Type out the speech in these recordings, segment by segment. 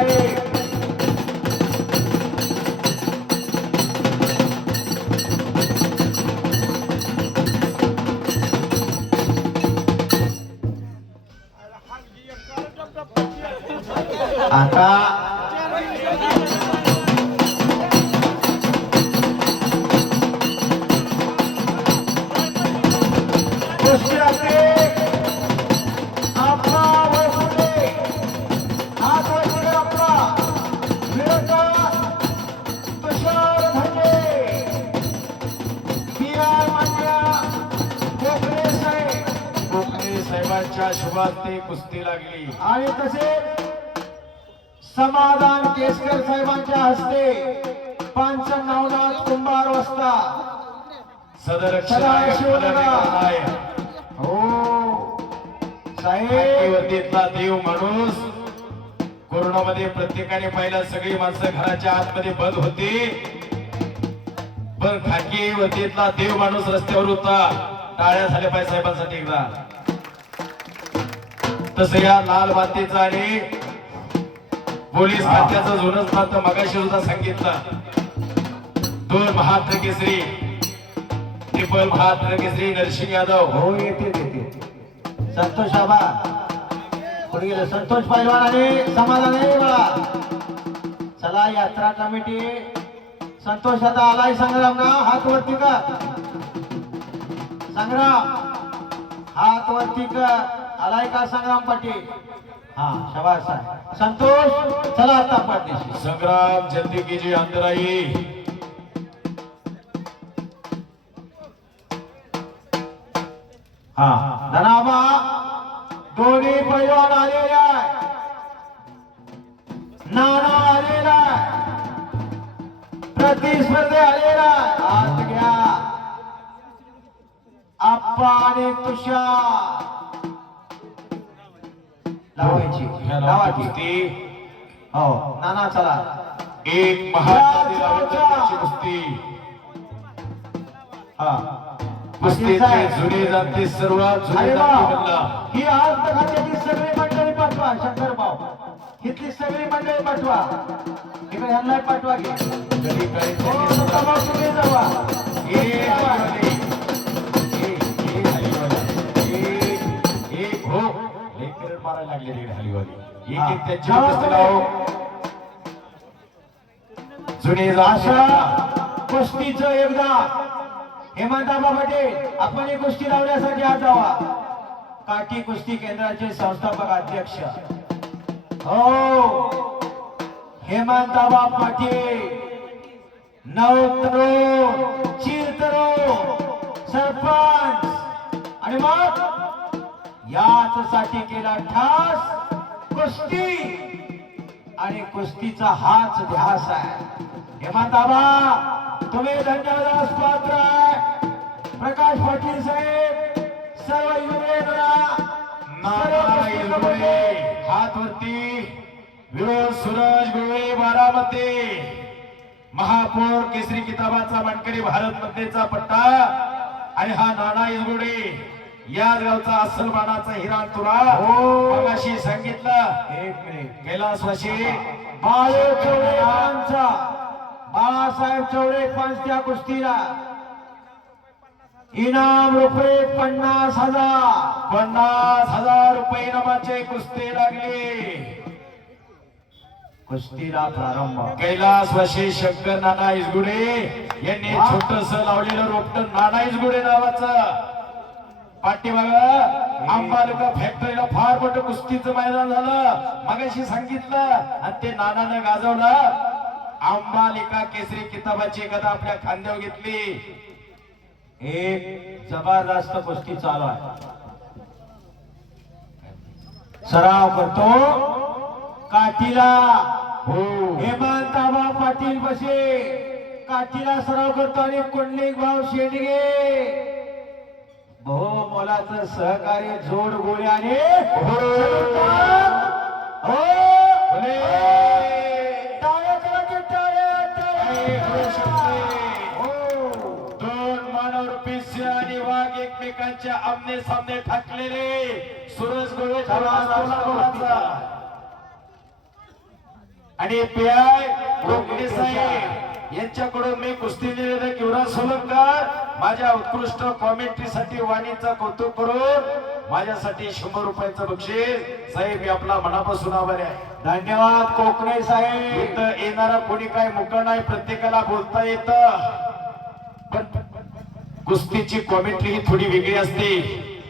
साहेब आता कुस्ती लागते आपला शुभास्ते कुस्ती लागली. आणि तसेच समाधान केसकर साहेबांच्या हस्ते पांचन नवनाथ कुंभार वस्ता. आहे. हो. साहेब. वतीतला देव माणूस. कोरोनामध्ये प्रत्येकाने पाहिलं सगळी माणसं घराच्या आतमध्ये बंद होती. पण खाकी वतीतला देव माणूस रस्त्यावर होता टाळ्या झाल्या पाहिजे साहेबांसाठी एकदा. तसं या लाल मातीचा आणि पोलीस खात्याचं जुनच नातं मगाशी सुद्धा सांगितलं. दोन महात्र केसरी ट्रिपल महात्र केसरी नरसिंह यादव. हो येते येते. संतोष आबा पुढे गेले. संतोष पैलवान आणि समाधान आहे चला यात्रा कमिटी. संतोष आता आलाय संग्राम ना. हात वरती का संग्राम हात वरती का आलाय का संग्राम पाटील. हा शबास आहे. संतोष चला आता पाठदेशी संग्राम जल्दी कीजिए अंदर आइए हा धनाबा दोन्ही पैलवान आलेले आहे नाना आलेला प्रतिस्पर्धी आलेला आत घ्या. आप्पा आणि तुषार. लावायची. लावायची. कुस्ती. हो. नाना चला. एक अवतरण्याची कुस्ती. हा. कुस्तीचे जुने जाती सर्वात जुने जाती ही आज खात्याची सगळी मंडळी पाठवा शंकर भाऊ इथली सगळी मंडळी पाठवा. इकडे ह्यांना पाठवा की. कधी काही हो, जावा. मारायला लागले तिकडे हलीवाले. एक एक त्यांची. जुने अशा कुस्तीचं एकदा. हेमंताबा पटेल आपण ही कुस्ती लावण्यासाठी आज जावा काठी कुस्ती केंद्राचे संस्थापक अध्यक्ष. हो. हेमंताबा पाटील. नऊ तरुण चिर तरुण सरपंच. आणि मग? याच साठी केला ठास कुस्ती. आणि कुस्तीचा हाच ध्यास आहे. हेमंताबा तुम्ही धन्यवादास पात्र आहे. प्रकाश पाटील साहेब सर्व कमिटी, हात वरती विरोध सूरज गुळे बारामती. महापौर केसरी किताबाचा मानकरी भारत मध्येचा पट्टा. आणि हा नाना इजगुडे याच गावचा अस्सल मानाचा हिरा तुरा हो. मगाशी सांगितलं. एक मिनिट. कैलासवाशी बाळे चौडे यांचा बाळासाहेब चौडे पंच त्या कुस्तीला. इनाम रुपये पन्नास हजार. पन्नास हजार रुपये इनामाचे कुस्ती लागली. कुस्तीला प्रारंभ. कैलासवाशी शंकर नाना इजगुडे यांनी. छोटस लावलेलं रोपट नाना इजगुडे नावाचं. पाठीमाग आंबालुका फॅक्टरीला फार मोठं कुस्तीचं मैदान झालं. मगाशी सांगितलं आणि ते नानानं गाजवलं. आंबालिका केसरी किताबाची गदा आपल्या खांद्यावर घेतली. एक जबरदस्त कुस्ती चालू आहे. सराव करतो. काठीला. हो. हेमंताबा पाटील बसे. काठीला सराव करतो आणि कुंडलिक भाऊ शेंडगे. बहु मोलाचं सहकार्य जोड गोळ्याने हो हो. दोन मानव पिस्य आणि वाघ एकमेकांच्या आमने सामने ठाकलेले. सुरज गोळे आणि पीआय कोकणे साहेब. यांच्याकडून मी कुस्ती निवेदक युवराज सोलंकर माझ्या उत्कृष्ट कॉमेंट्रीसाठी वाणीचं कौतुक करून माझ्यासाठी शंभर रुपयाचं बक्षीस. साहेब आपला मनापासून आभारी आहे. धन्यवाद कोकणे साहेब. इथं येणारा कोणी काय मुका नाही प्रत्येकाला बोलता येत. पण कुस्तीची कॉमेंट्री ही थोडी वेगळी असते.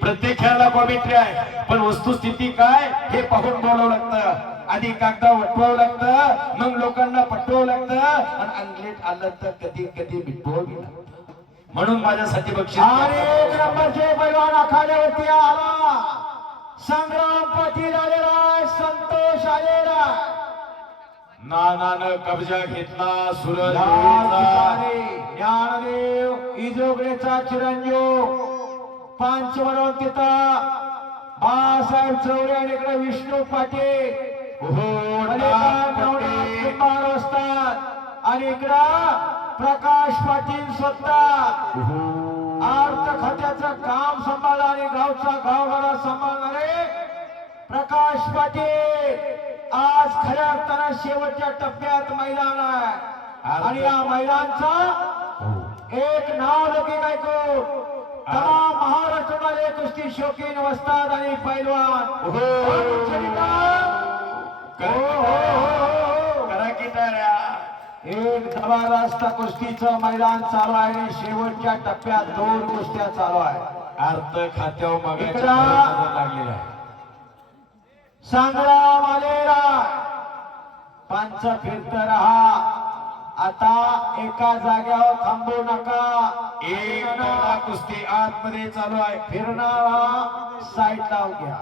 प्रत्येक खेळाला कॉमेंट्री आहे. पण वस्तुस्थिती काय हे पाहून बोलावं लागतं. आधी कागदा वटवावं लागतं मग लोकांना पटवावं लागतं आणि अंगलेट आलं तर कधी कधी मिटवावं लागतं. म्हणून माझ्यासाठी बक्षीस आणि एक नंबरचे पैलवान आखाड्यावरती आला संग्राम पाटील आलेला संतोष आलेला. नानानं कब्जा घेतला सुरज ज्ञानदेव इजोगडेचा चिरंजीव पंच म्हणून तिथं बाळासाहेब चौरे आणि इकडे विष्णू पाटील. असतात आणि इकडं प्रकाश पाटील स्वतः अर्थ खात्याचं काम सांभाळ आणि गावचा गावगाडा सांभाळणारे प्रकाश पाटील आज खऱ्या अर्थानं शेवटच्या टप्प्यात मैदान आहे आणि या मैदानचा एक नाव लौकिक ऐकू तमाम महाराष्ट्रामध्ये कुस्ती शौकीन वस्ताद आणि पैलवान. करा की टाळ्या. एक जबरदस्त कुस्तीचं मैदान चालू आहे. आणि शेवटच्या टप्प्यात दोन कुस्त्या चालू आहे अर्थ खात्यावर गरज लागलेली आहे. संग्राम आलेला पंच फिरत राहा. आता एका जाग्यावर थांबू नका. एक कुस्ती आतमध्ये चालू आहे. फिरणारा साईड लावून घ्या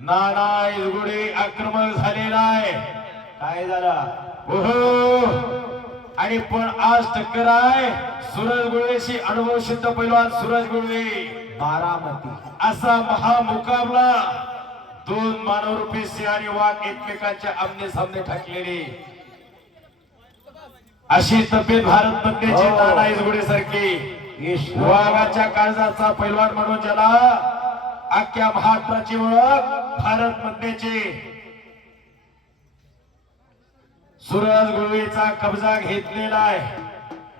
नाना इलगुडे आक्रमक झालेला आहे काय झालं? ओहो. आणि पण आज टक्कर आहे. सूरज गुळवेशी अनुभव सिद्ध पैलवान सूरज गुळवे. बारामती. असा महामुकाबला दोन मानवरूपी सिंह आणि वाघ एकमेकांच्या आमने सामने ठाकलेले. अशी तब्येत भारत मधल्याची हो. नाना इजगुडे सारखी. वाघाच्या काळजाचा पैलवान म्हणून ज्याला अख्ख्या महाराष्ट्राची ओळख भारत मधल्याची सूरज गुळवेचा कब्जा घेतलेला आहे.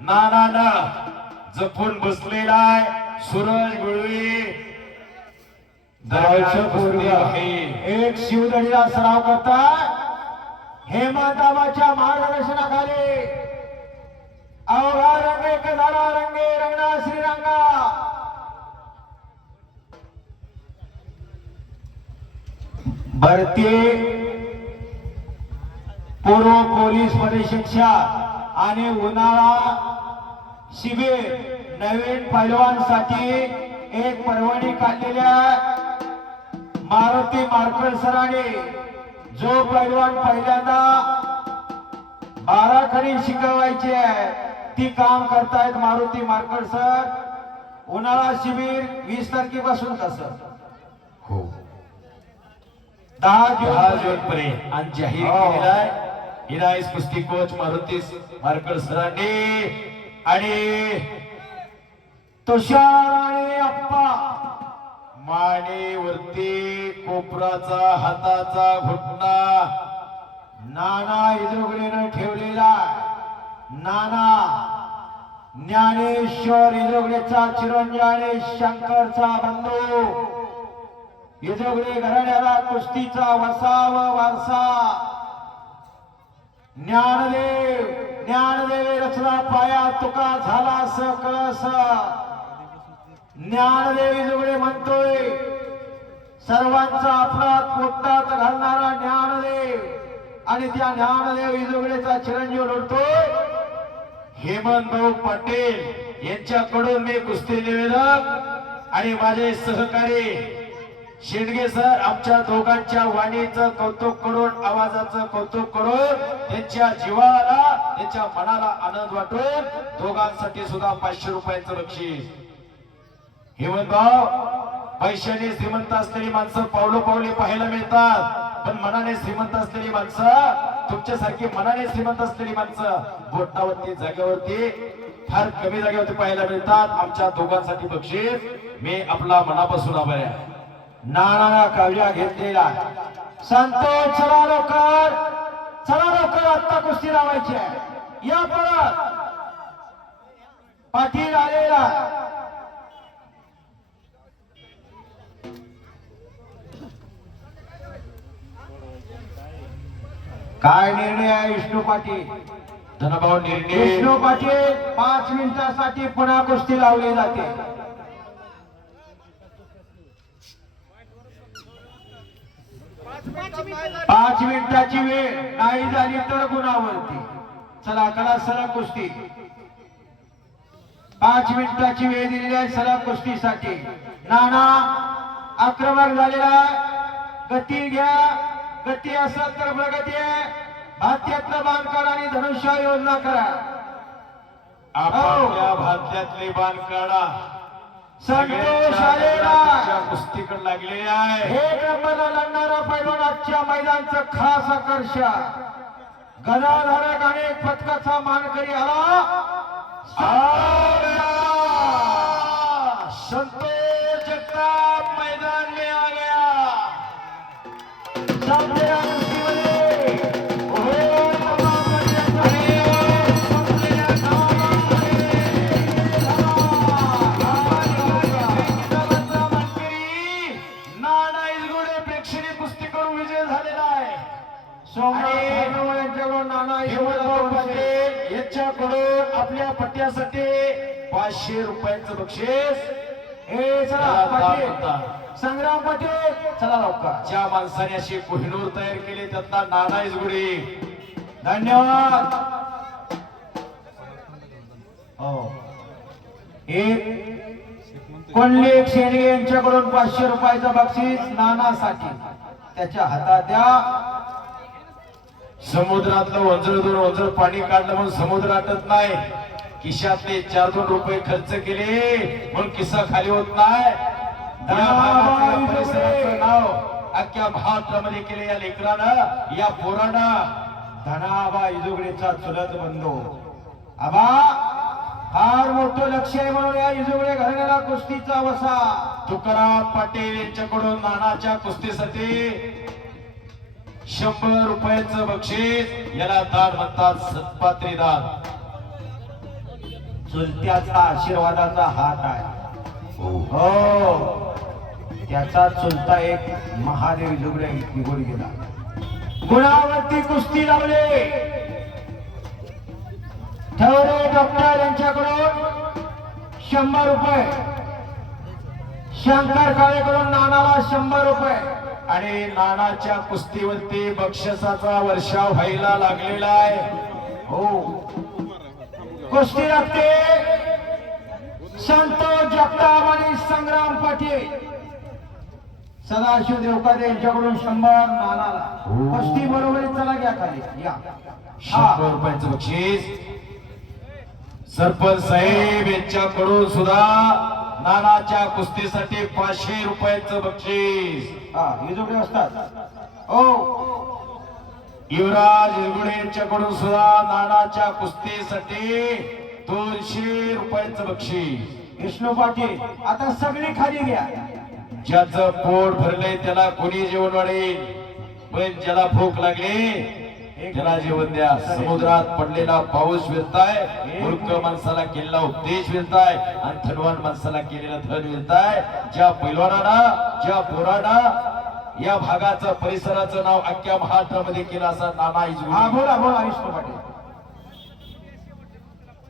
नानानं जपून बसलेला आहे. सूरज गुळवे. एक शिवदडीला सराव करता हेमंताबाच्या मार्गदर्शनाखाली. अवघा रंगे कधारा रंगे रंगना श्रीरंगा. भरती पूर्व पोलीस परिशिक्षा आणि उन्हाळा शिबिर नवीन पैलवानसाठी एक परवानी काढलेल्या मारुती मार्कड सराने जो पैलवान पहिल्यांदा बाराखडी शिकवायची आहे ती काम करतायत मारुती मार्कड सर. उन्हाळा शिबिर वीस तारखेपासून कसं आणि जाहीर हो. केलेला आहे. हिराईस कुस्ती कोच मारुती मार्कर सरांनी. आणि तुषार आणि अप्पा. मानेवरती कोपराचा हाताचा घुटणा नाना इजोगडीनं ठेवलेला नाना. ज्ञानेश्वर इजोगडेचा चिरंजीव आणि शंकरचा बंधू. इजोगडे घराण्याला कुस्तीचा वसाव वारसा. ज्ञानदेव ज्ञानदेवे रचला पाया तुका झाला स कळस. ज्ञानदेव इजोगडे म्हणतोय सर्वांचा आपला पोटात घालणारा ज्ञानदेव. आणि त्या ज्ञानदेव इजोगडेचा चिरंजीव लढतोय हेमंत भाऊ पाटील यांच्याकडून मी कुस्ती निवेदक आणि माझे सहकारी शेंडगे सर आमच्या दोघांच्या वाणीचं कौतुक करून आवाजाचं कौतुक करून त्यांच्या जीवाला त्यांच्या मनाला आनंद वाटून दोघांसाठी सुद्धा पाचशे रुपयांचं बक्षीस. हेमंतभाव पैशाने श्रीमंत असलेली माणसं पावलो पावली पाहायला मिळतात पण मनाने श्रीमंत असलेली माणसं तुमच्यासारखी मनाने श्रीमंत असलेली माणसं बोटावरती जागेवरती फार कमी जागेवरती पाहायला मिळतात. आमच्या दोघांसाठी बक्षीस. मी आपला मनापासून आभार आहे. नानाला कवजा घेतलेला संतोष सरालोकर चला लवकर आत्ता कुस्ती लावायची आहे. या परत. पाटील आलेला काय निर्णय आहे विष्णू पाटील? धनभाऊ निर्णय विष्णू पाटील पाच मिनिटासाठी पुन्हा कुस्ती लावली जाते. पाच मिनिटाची वेळ नाही झाली तर गुणावरती. चला करा सलग कुस्ती. पाच मिनिटाची वेळ दिलेली आहे सलग कुस्तीसाठी. नाना आक्रमक झालेला. गती घ्या. गती असेल तर प्रगती आहे. भात्यातलं बांधकाम आणि धनुष्य योजना करा. आपल्या भात्यातले बाण काढा आलेला कुस्तीकडे लागलेले आहे. एक नंबरला लढणारा पैलवान आजच्या मैदानचं खास आकर्षण. गदाधारक आणि एक पथकाचा मानकरी आला. पाचशे रुपयांचं बक्षीस. हे चला पाटील. संग्राम पाटील. चला लवकर. ज्या माणसाने अशी कोहिनूर तयार केली त्यातला नाना इजगुडे धन्यवाद. हो. एक कोणले शेणगे यांच्याकडून पाचशे रुपयाचं बक्षीस नानासाठी त्याच्या हातात द्या. समुद्रातलं वंजळ दोन वंजळ पाणी काढलं म्हणून समुद्र आटत नाही. खिशातले चार दोन रुपये खर्च केले म्हणून किस्सा खाली होत नाही. परिसराचं नाव अख्ख्या महाराष्ट्रामध्ये केले या लेकरानं या पोरानं. धनाबा इजुगडेचा चुलत बंधू. आबा फार मोठं लक्ष आहे म्हणून या इजुगडे घालण्याला कुस्तीचा वसा. तुकाराम पाटील यांच्याकडून नानाच्या कुस्तीसाठी शंभर रुपयाचं बक्षीस याला दान म्हणतात सत्पात्री दान चुलत्याचा आशीर्वादाचा हात आहे. हो. त्याचा चुलता एक महादेव जुगडे निघून गेला. गुणावरती कुस्ती लावले. ठवरे डॉक्टर यांच्याकडून शंभर रुपये. शंकर काळेकडून नानाला शंभर रुपये. आणि नानाच्या कुस्तीवरती बक्षिसाचा वर्षाव व्हायला लागलेला आहे. हो. कुस्ती लागते. संतोष जगताप आणि संग्राम पाटील. सदाशिव देवकारे यांच्याकडून शंभर नानाला. कुस्ती बरोबर चला घ्या खाली. या. शंभर. रुपयाचं बक्षीस. सरपंच साहेब यांच्याकडून सुद्धा नानाच्या कुस्तीसाठी पाचशे रुपयाचं बक्षीस. हा हे जोडे असतात. हो. युवराज हिरगुडे यांच्याकडून सुद्धा नानाच्या कुस्तीसाठी दोनशे रुपयाचं बक्षीस. विष्णू पाटील आता सगळी खाली घ्या. ज्याचं पोट भरलंय त्याला कोणी जेवण वाढेल? पण ज्याला भूक लागली त्याला जेवण द्या. समुद्रात पडलेला पाऊस फिरताय मूर्ख माणसाला केलेला उपदेश फिरताय आणि धनवान माणसाला केलेला धन फिरताय ज्या पैलवानाला ज्या पोराना या भागाचं परिसराचं नाव अख्ख्या महाराष्ट्रामध्ये केलं असा नाना हा इजगुडे बोला बोला विष्णू पाटील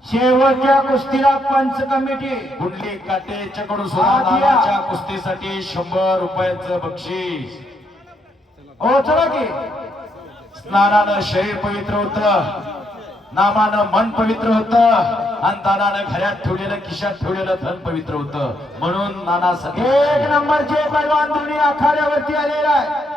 शेवटच्या कुस्तीला पंच कमिटी कुंडली काटेच्याकडून सुद्धा हा, द्या. नानाच्या कुस्तीसाठी शंभर रुपयाचं बक्षीस. हो चला की. स्नानानं शरीर पवित्र होत. नामानं मन पवित्र होत. आणि दादानं घरात ठेवलेलं खिशात ठेवलेलं धन पवित्र होत. म्हणून नानासाठी एक नंबरचे पैलवान दोन्ही आखाड्यावरती आलेला आहे.